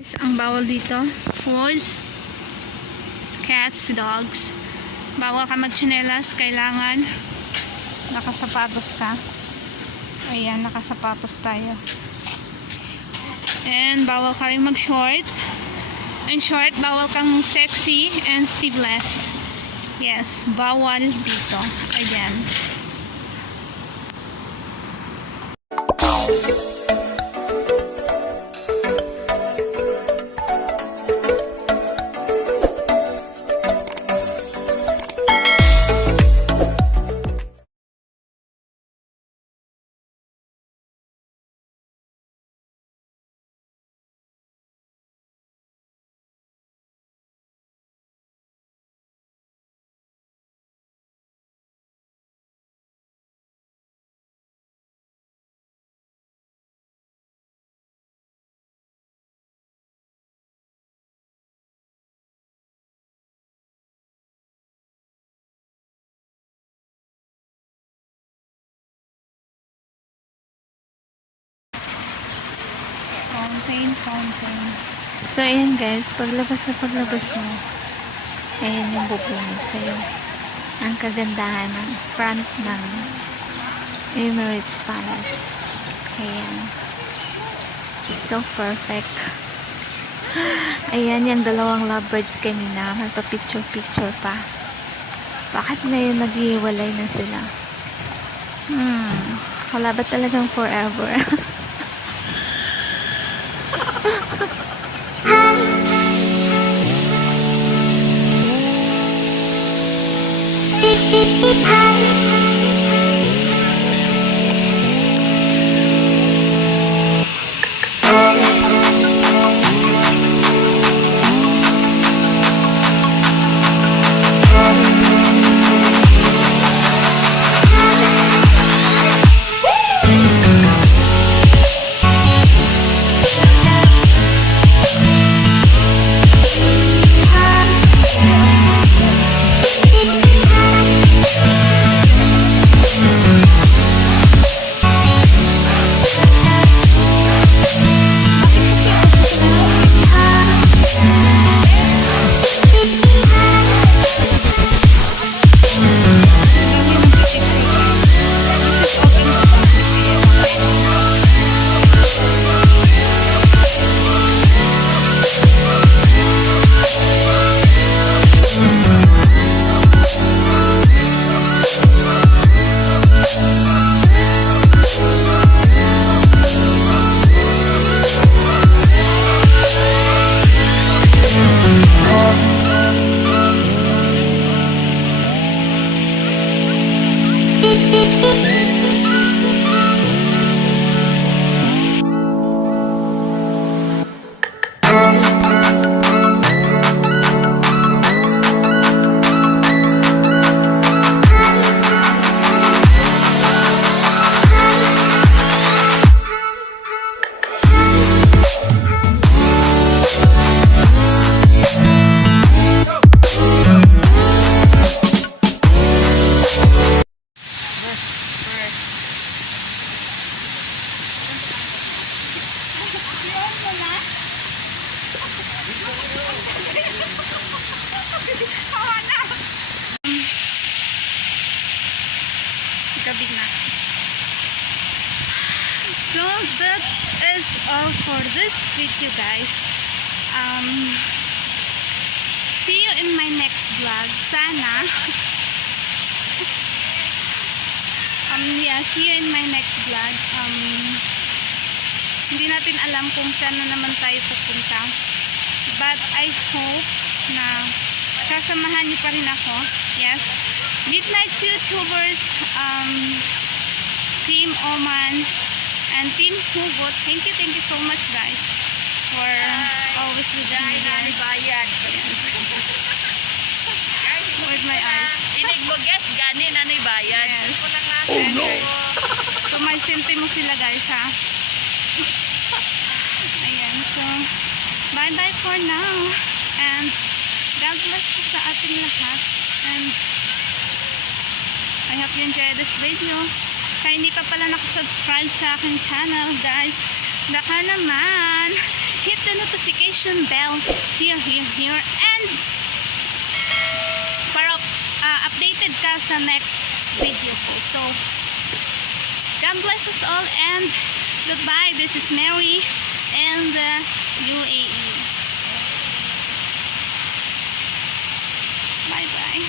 Ang bawal dito, foods, cats, dogs. Bawal ka magtsinelas, kailangan nakasapatos ka. Ayan, nakasapatos tayo. And bawal ka rin mag-short. And short, bawal kang sexy and sleeveless. Yes, bawal dito. Ayan. Fountain. So, ayan guys, paglabas mo, ayan yung bubungad sa'yo. Ang kagandahan ng front ng Emirates Palace. Ayan. So perfect. Ayan yung dalawang lovebirds kanina. Magpa-picture pa. Bakit ngayon naghihiwalay na sila? Wala ba talagang forever? Gabi na. So that is all for this video, guys. See you in my next vlog. Sana yeah, see you in my next vlog. Hindi natin alam kung saan na naman tayo pupunta, but I hope na sasamahan niyo pa rin ako. Yes, Midnight YouTubers, Team Oman and Team Hugot, thank you so much guys for always listening here. With my eyes. Inig mo guys, gani na bayad. Yes. Oh no! So may sente mo sila guys ha. Ayan, so bye bye for now and God bless you sa ating lahat, and I hope you enjoy this video. Kaya hindi pa pala nakasubscribe sa aking channel guys, baka naman hit the notification bell here, and para updated ka sa next video ko. So, God bless us all and goodbye. This is Mary and UAE. Bye-bye.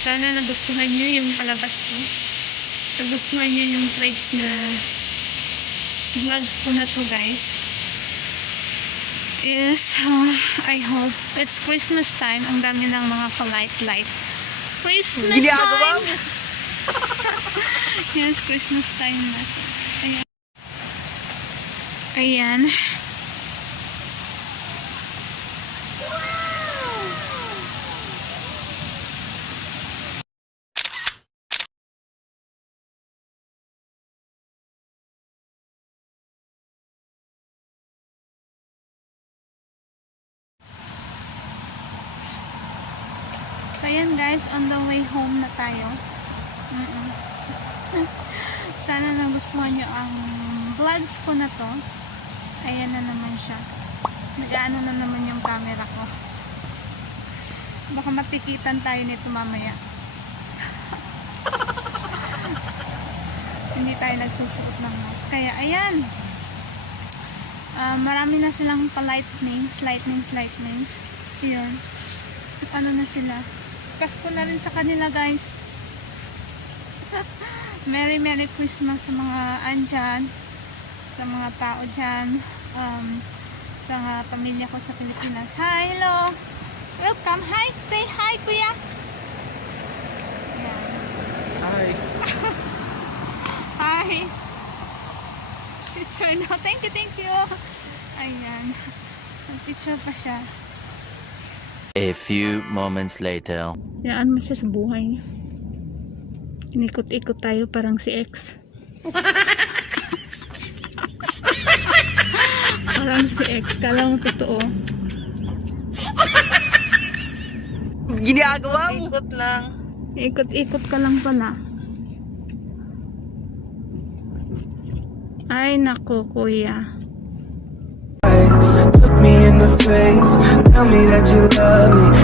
Sana nagustuhan niyo yung palabas ko. Nagustuhan niyo yung place na vlogs ko na to, guys. Is I hope it's Christmas time. Ang dami ng mga light. Christmas time! Yes, Christmas time na. So, ayan. Ayan. So, ayan guys, on the way home na tayo. Sana nagustuhan nyo ang vlogs ko na to. Ayan na naman siya. Nag-ano na naman yung camera ko. Baka matikitan tayo nito mamaya. Hindi tayo nagsusuot ng mask. Kaya ayan. Marami na silang lightnings. Ayan. Ano na sila. Pasko na rin sa kanila, guys. Merry Christmas sa mga andyan, sa mga tao dyan, sa mga pamilya ko sa Pilipinas. Hi, hello! Welcome! Hi! Say hi, kuya! Ayan. Hi. Hi! Picture na. Thank you! Ayan. Picture pa siya. A few moments later. Yaan mo siya sa buhay niya. Inikot-ikot tayo parang si X. Parang si X. Kala mo totoo. ginagawa mo? Ikot lang. Ikot-ikot ka lang pala. Ay, naku, kuya. Look me in the face, tell me that you love me.